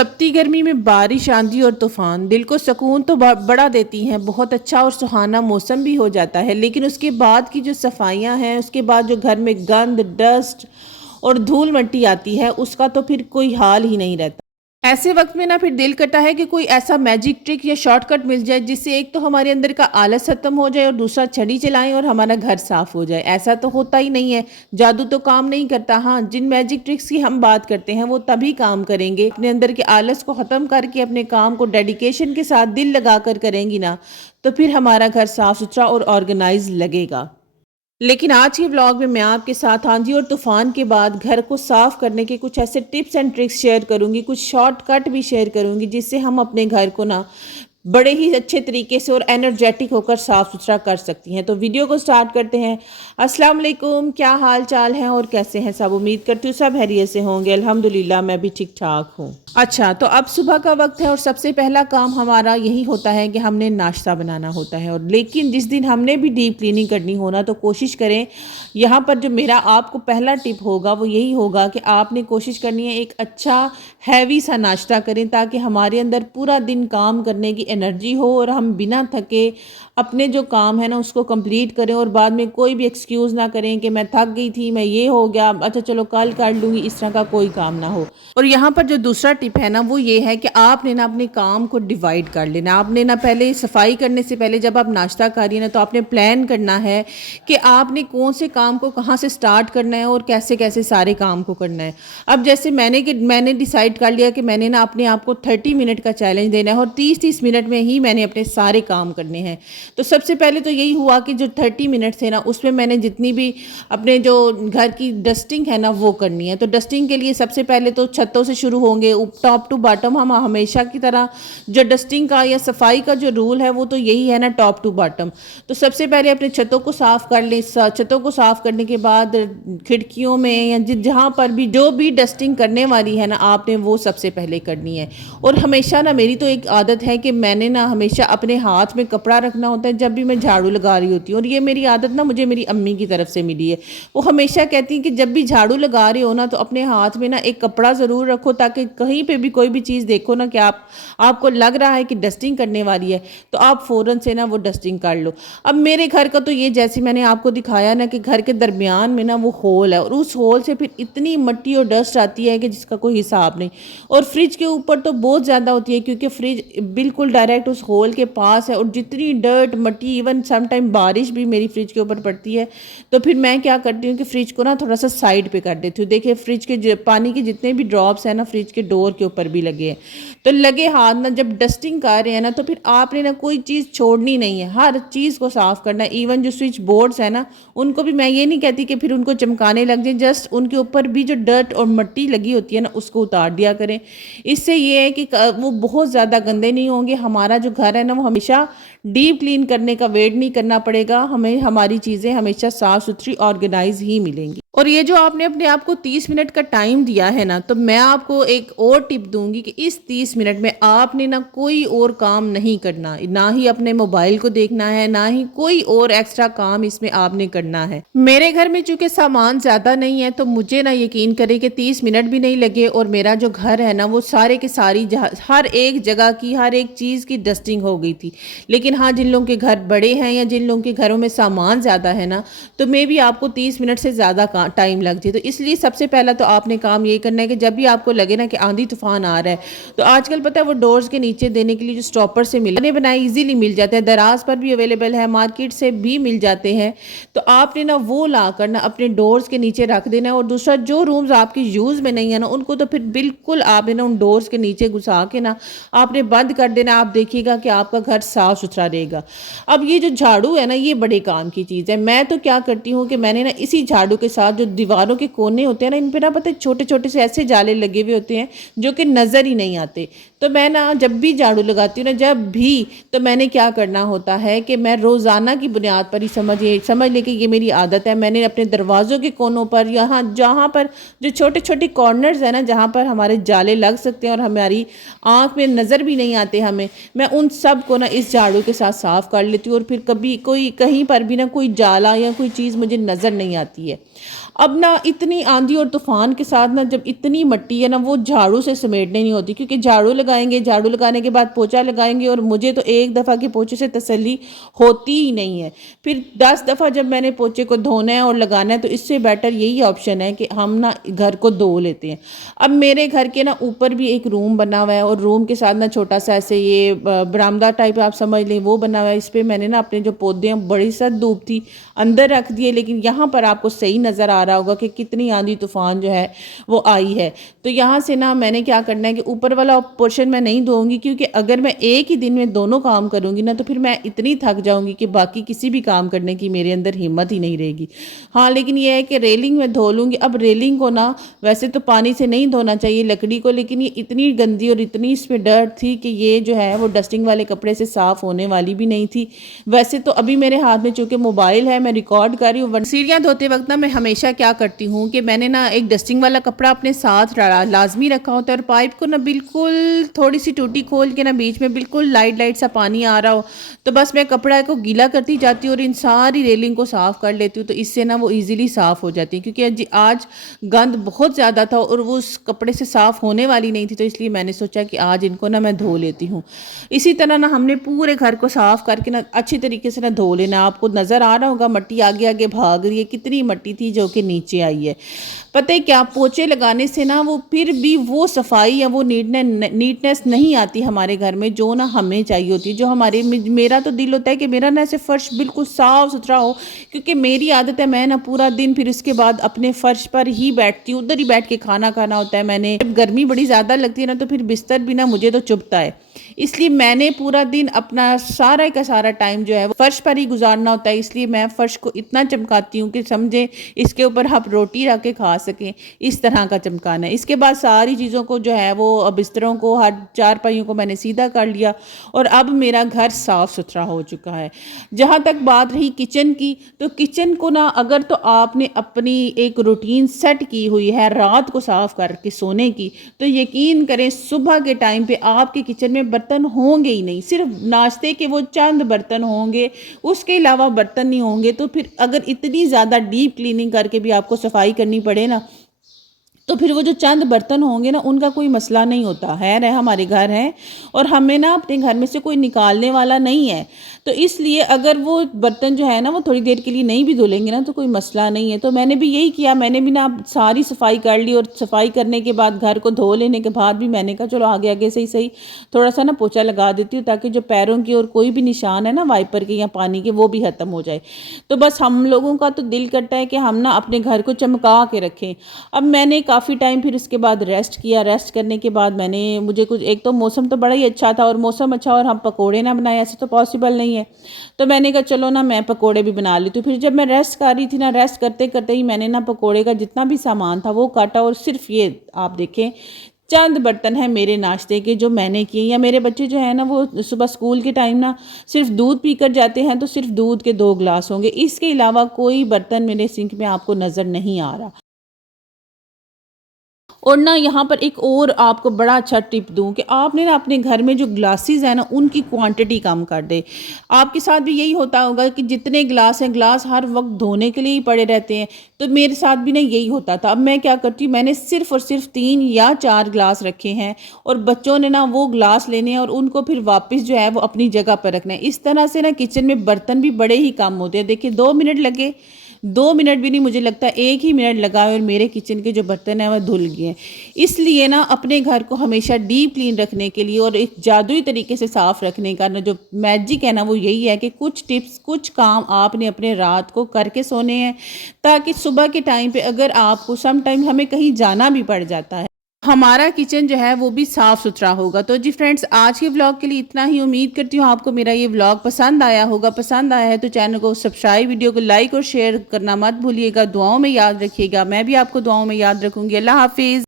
तपती गर्मी में बारिश, आंधी और तूफान दिल को सुकून तो बड़ा देती हैं। बहुत अच्छा और सुहाना मौसम भी हो जाता है, लेकिन उसके बाद की जो सफाइयां हैं, उसके बाद जो घर में गंद, डस्ट और धूल मट्टी आती है, उसका तो फिर कोई हाल ही नहीं रहता। ऐसे वक्त में ना फिर दिल करता है कि कोई ऐसा मैजिक ट्रिक या शॉर्टकट मिल जाए जिससे एक तो हमारे अंदर का आलस खत्म हो जाए और दूसरा छड़ी चलाएं और हमारा घर साफ हो जाए। ऐसा तो होता ही नहीं है, जादू तो काम नहीं करता। हाँ, जिन मैजिक ट्रिक्स की हम बात करते हैं वो तभी काम करेंगे अपने अंदर के आलस को ख़त्म करके अपने काम को डेडिकेशन के साथ दिल लगा कर करेंगी ना, तो फिर हमारा घर साफ सुथरा और ऑर्गेनाइज लगेगा। लेकिन आज के ब्लॉग में मैं आपके साथ आंधी और तूफान के बाद घर को साफ करने के कुछ ऐसे टिप्स एंड ट्रिक्स शेयर करूंगी, कुछ शॉर्टकट भी शेयर करूंगी जिससे हम अपने घर को ना बड़े ही अच्छे तरीके से और एनर्जेटिक होकर साफ सुथरा कर सकती हैं। तो वीडियो को स्टार्ट करते हैं। अस्सलाम वालेकुम, क्या हाल चाल है और कैसे हैं सब? उम्मीद करती हूँ सब खैरियत से होंगे। अल्हम्दुलिल्लाह मैं भी ठीक ठाक हूँ। अच्छा, तो अब सुबह का वक्त है और सबसे पहला काम हमारा यही होता है कि हमने नाश्ता बनाना होता है। और लेकिन जिस दिन हमने भी डीप क्लीनिंग करनी हो ना, तो कोशिश करें, यहाँ पर जो मेरा आपको पहला टिप होगा वो यही होगा कि आपने कोशिश करनी है एक अच्छा हैवी सा नाश्ता करें, ताकि हमारे अंदर पूरा दिन काम करने की एनर्जी हो और हम बिना थके अपने जो काम है ना उसको कंप्लीट करें और बाद में कोई भी एक्सक्यूज़ ना करें कि मैं थक गई थी, मैं ये हो गया, अच्छा चलो कल कर लूँगी, इस तरह का कोई काम ना हो। और यहाँ पर जो दूसरा टिप है ना वो ये है कि आपने ना अपने काम को डिवाइड कर लेना। आपने ना पहले सफाई करने से पहले जब आप नाश्ता करिए ना, तो आपने प्लान करना है कि आपने कौन से काम को कहाँ से स्टार्ट करना है और कैसे कैसे सारे काम को करना है। अब जैसे मैंने डिसाइड कर लिया कि मैंने ना अपने आप को 30 मिनट का चैलेंज देना है और 30-30 मिनट में ही मैंने अपने सारे काम करने हैं। तो सबसे पहले तो यही हुआ कि जो 30 मिनट थे ना उसमें मैंने जितनी भी अपने जो घर की डस्टिंग है ना वो करनी है। तो डस्टिंग के लिए सबसे पहले तो छतों से शुरू होंगे, टॉप टू बॉटम। हम हमेशा की तरह जो डस्टिंग का या सफाई का जो रूल है वो तो यही है ना, टॉप टू बॉटम। तो सबसे पहले अपने छतों को साफ कर लें। छतों को साफ करने के बाद खिड़कियों में या जहाँ पर भी जो भी डस्टिंग करने वाली है ना, आपने वो सबसे पहले करनी है। और हमेशा ना मेरी तो एक आदत है कि मैंने ना हमेशा अपने हाथ में कपड़ा रखना होता है जब भी मैं झाड़ू लगा रही होती हूँ। और ये मेरी आदत ना मुझे मेरी अम्मी की तरफ से मिली है। वो हमेशा कहती हैं कि जब भी झाड़ू लगा रहे हो ना तो अपने हाथ में ना एक कपड़ा ज़रूर रखो, ताकि कहीं पे भी कोई भी चीज़ देखो ना कि आपको लग रहा है कि डस्टिंग करने वाली है, तो आप फ़ौरन से ना वो डस्टिंग कर लो। अब मेरे घर का तो ये, जैसे मैंने आपको दिखाया ना कि घर के दरमियान में ना वो होल है और उस होल से फिर इतनी मिट्टी और डस्ट आती है कि जिसका कोई हिसाब नहीं। और फ्रिज के ऊपर तो बहुत ज़्यादा होती है क्योंकि फ्रिज बिल्कुल डायरेक्ट उस होल के पास है और जितनी डर्ट मट्टी, इवन सम टाइम बारिश भी मेरी फ्रिज के ऊपर पड़ती है। तो फिर मैं क्या करती हूँ कि फ्रिज को ना थोड़ा सा साइड पे कर देती हूँ। देखिए फ्रिज के पानी के जितने भी ड्रॉप्स हैं ना फ्रिज के डोर के ऊपर भी लगे हैं। तो लगे हाथ ना जब डस्टिंग कर रहे हैं ना, तो फिर आपने ना कोई चीज़ छोड़नी नहीं है, हर चीज़ को साफ़ करना है। इवन जो स्विच बोर्ड्स है ना उनको भी मैं ये नहीं कहती कि फिर उनको चमकाने लग जाए, जस्ट उनके ऊपर भी जो डर्ट और मिट्टी लगी होती है ना उसको उतार दिया करें। इससे ये है कि वो बहुत ज़्यादा गंदे नहीं होंगे। हमारा जो घर है ना वो हमेशा डीप क्लीन करने का वेट नहीं करना पड़ेगा, हमें हमारी चीज़ें हमेशा साफ़ सुथरी ऑर्गेनाइज ही मिलेंगी। और ये जो आपने अपने आप को 30 मिनट का टाइम दिया है ना, तो मैं आपको एक और टिप दूंगी कि इस 30 मिनट में आपने ना कोई और काम नहीं करना, ना ही अपने मोबाइल को देखना है, ना ही कोई और एक्स्ट्रा काम इसमें आपने करना है। मेरे घर में चूंकि सामान ज़्यादा नहीं है तो मुझे ना यकीन करें कि 30 मिनट भी नहीं लगे और मेरा जो घर है ना वो सारे के सारी हर एक जगह की हर एक चीज़ की डस्टिंग हो गई थी। लेकिन हाँ, जिन लोगों के घर बड़े हैं या जिन लोगों के घरों में सामान ज़्यादा है ना, तो मे भी आपको 30 मिनट से ज़्यादा टाइम लग जाए। तो इसलिए सबसे पहला तो आपने काम ये करना है कि जब भी आपको लगे ना कि आंधी तूफान आ रहा है, तो आजकल पता है वो डोर्स के नीचे देने के लिए जो स्टॉपर से बने बनाए इजीली मिल जाते हैं, दराज पर भी अवेलेबल है, मार्केट से भी मिल जाते हैं। तो आपने ना वो ला कर ना अपने डोर्स के नीचे रख देना है। और दूसरा, जो रूम्स आपकी यूज़ में नहीं है ना उनको तो फिर बिल्कुल आपने ना उन डोर्स के नीचे घुसा के ना आपने बंद कर देना। आप देखिएगा कि आपका घर साफ सुथरा रहेगा। अब ये जो झाड़ू है ना ये बड़े काम की चीज़ है। मैं तो क्या करती हूँ कि मैंने ना इसी झाड़ू के साथ जो दीवारों के कोने होते हैं ना, इन पे ना पता है छोटे छोटे से ऐसे जाले लगे हुए होते हैं जो कि नज़र ही नहीं आते। तो मैं ना जब भी झाड़ू लगाती हूँ ना, जब भी, तो मैंने क्या करना होता है कि मैं रोज़ाना की बुनियाद पर ही समझ ले कि ये मेरी आदत है। मैंने अपने दरवाज़ों के कोनों पर, यहाँ जहाँ पर जो छोटे छोटे कॉर्नर्स हैं ना जहाँ पर हमारे जाले लग सकते हैं और हमारी आँख में नज़र भी नहीं आते हमें, मैं उन सब को ना इस झाड़ू के साथ साफ़ कर लेती हूँ। और फिर कभी कोई कहीं पर भी ना कोई जाला या कोई चीज़ मुझे नज़र नहीं आती है। अब ना इतनी आंधी और तूफान के साथ ना जब इतनी मिट्टी है ना वो झाड़ू से समेटने नहीं होती, क्योंकि झाड़ू लगाएंगे, झाड़ू लगाने के बाद पोछा लगाएंगे और मुझे तो एक दफ़ा के पोछे से तसल्ली होती ही नहीं है। फिर 10 दफ़ा जब मैंने पोछे को धोना है और लगाना है तो इससे बेटर यही ऑप्शन है कि हम ना घर को धो लेते हैं। अब मेरे घर के ना ऊपर भी एक रूम बना हुआ है और रूम के साथ ना छोटा सा ऐसे ये बरामदा टाइप आप समझ लें वो बना हुआ है। इस पर मैंने ना अपने जो पौधे हैं बड़ी सा धूप थी अंदर रख दिए, लेकिन यहाँ पर आपको सही नज़र आ रहा होगा कि कितनी आंधी तूफान जो है वो आई है। तो यहाँ से ना मैंने क्या करना है कि ऊपर वाला पोर्शन मैं नहीं धोऊंगी, क्योंकि अगर मैं एक ही दिन में दोनों काम करूँगी ना तो फिर मैं इतनी थक जाऊँगी कि बाकी किसी भी काम करने की मेरे अंदर हिम्मत ही नहीं रहेगी। हाँ, लेकिन ये है कि रेलिंग में धो लूँगी। अब रेलिंग को ना वैसे तो पानी से नहीं धोना चाहिए लकड़ी को, लेकिन ये इतनी गंदी और इतनी इसमें डर्ट थी कि ये जो है वो डस्टिंग वाले कपड़े से साफ़ होने वाली भी नहीं थी। वैसे तो अभी मेरे हाथ में चूँकि मोबाइल है, मैं रिकॉर्ड कर रही हूँ। सीढ़ियाँ धोते वक्त ना मैं हमेशा क्या करती हूँ कि मैंने ना एक डस्टिंग वाला कपड़ा अपने साथ लाजमी रखा होता है और पाइप को ना बिल्कुल थोड़ी सी टूटी खोल के ना बीच में बिल्कुल लाइट लाइट सा पानी आ रहा हो तो बस मैं कपड़ा को गीला करती जाती हूँ और इन सारी रेलिंग को साफ़ कर लेती हूँ। तो इससे ना वो ईजिली साफ़ हो जाती है, क्योंकि आज गंद बहुत ज़्यादा था और वो उस कपड़े से साफ़ होने वाली नहीं थी। तो इसलिए मैंने सोचा कि आज इनको ना मैं धो लेती हूँ। इसी तरह ना हमने पूरे घर को साफ़ करके ना अच्छी तरीके से ना धो लेना। आपको नज़र आ रहा होगा मट्टी आगे आगे भाग रही है, कितनी मट्टी थी जो कि नीचे आई है। पता है क्या, पोछे लगाने से ना वो फिर भी वो सफाई या वो नीटनेस नहीं आती हमारे घर में जो ना हमें चाहिए होती है। जो हमारे मेरा तो दिल होता है कि मेरा ना ऐसे फर्श बिल्कुल साफ़ सुथरा हो, क्योंकि मेरी आदत है मैं ना पूरा दिन फिर इसके बाद अपने फर्श पर ही बैठती हूँ, उधर ही बैठ के खाना खाना होता है। मैंने जब गर्मी बड़ी ज़्यादा लगती है ना तो फिर बिस्तर भी ना मुझे तो चुभता है, इसलिए मैंने पूरा दिन अपना सारा का सारा टाइम जो है वो फर्श पर ही गुजारना होता है। इसलिए मैं फर्श को इतना चमकाती हूँ कि समझे इसके ऊपर आप रोटी रख के खा सकें, इस तरह का चमकाना है। इसके बाद सारी चीज़ों को जो है वो बिस्तरों को हर चारपाइयों को मैंने सीधा कर लिया और अब मेरा घर साफ़ सुथरा हो चुका है। जहाँ तक बात रही किचन की, तो किचन को ना अगर तो आपने अपनी एक रूटीन सेट की हुई है रात को साफ़ करके सोने की, तो यकीन करें सुबह के टाइम पे आपके किचन में बर्तन होंगे ही नहीं। सिर्फ नाश्ते के वो चंद बर्तन होंगे, उसके अलावा बर्तन नहीं होंगे। तो फिर अगर इतनी ज़्यादा डीप क्लीनिंग करके भी आपको सफाई करनी पड़े ना तो फिर वो जो चंद बर्तन होंगे ना उनका कोई मसला नहीं होता है हमारे घर है और हमें ना अपने घर में से कोई निकालने वाला नहीं है। तो इसलिए अगर वो बर्तन जो है ना वो थोड़ी देर के लिए नहीं भी धुलेंगे ना तो कोई मसला नहीं है। तो मैंने भी यही किया, मैंने भी ना सारी सफाई कर ली और सफाई करने के बाद घर को धो लेने के बाद भी मैंने कहा चलो आगे आगे से ही सही थोड़ा सा ना पोछा लगा देती हूँ ताकि जो पैरों की और कोई भी निशान है ना वाइपर के या पानी के वो भी ख़त्म हो जाए। तो बस हम लोगों का तो दिल करता है कि हम ना अपने घर को चमका के रखें। अब मैंने काफ़ी टाइम फिर उसके बाद रेस्ट किया। रेस्ट करने के बाद मुझे कुछ, एक तो मौसम तो बड़ा ही अच्छा था और मौसम अच्छा और हम पकोड़े ना बनाए ऐसे तो पॉसिबल नहीं है। तो मैंने कहा चलो ना मैं पकोड़े भी बना ली। तो फिर जब मैं रेस्ट कर रही थी ना, रेस्ट करते करते ही मैंने ना पकोड़े का जितना भी सामान था वो काटा और सिर्फ ये आप देखें चंद बर्तन हैं मेरे नाश्ते के जो मैंने किए। या मेरे बच्चे जो है ना वो सुबह स्कूल के टाइम ना सिर्फ दूध पीकर जाते हैं तो सिर्फ दूध के 2 गिलास होंगे, इसके अलावा कोई बर्तन मेरे सिंक में आपको नज़र नहीं आ रहा। और ना यहाँ पर एक और आपको बड़ा अच्छा टिप दूँ कि आपने ना अपने घर में जो ग्लासेस हैं ना उनकी क्वांटिटी कम कर दे। आपके साथ भी यही होता होगा कि जितने ग्लास हैं, ग्लास हर वक्त धोने के लिए ही पड़े रहते हैं। तो मेरे साथ भी ना यही होता था। अब मैं क्या करती हूँ, मैंने सिर्फ और सिर्फ 3 या 4 ग्लास रखे हैं और बच्चों ने ना वो ग्लास लेने हैं और उनको फिर वापस जो है वो अपनी जगह पर रखना है। इस तरह से ना किचन में बर्तन भी बड़े ही कम होते हैं। देखिए 2 मिनट लगे, 2 मिनट भी नहीं, मुझे लगता है 1 ही मिनट लगा और मेरे किचन के जो बर्तन हैं वह धुल गए हैं। इसलिए ना अपने घर को हमेशा डीप क्लीन रखने के लिए और एक जादुई तरीके से साफ़ रखने का ना जो मैजिक है ना वो यही है कि कुछ टिप्स, कुछ काम आपने अपने रात को करके सोने हैं ताकि सुबह के टाइम पे अगर आपको सम टाइम हमें कहीं जाना भी पड़ जाता है हमारा किचन जो है वो भी साफ़ सुथरा होगा। तो जी फ्रेंड्स, आज के व्लॉग के लिए इतना ही। उम्मीद करती हूँ आपको मेरा ये व्लॉग पसंद आया होगा। पसंद आया है तो चैनल को सब्सक्राइब, वीडियो को लाइक और शेयर करना मत भूलिएगा। दुआओं में याद रखिएगा, मैं भी आपको दुआओं में याद रखूँगी। अल्लाह हाफिज़।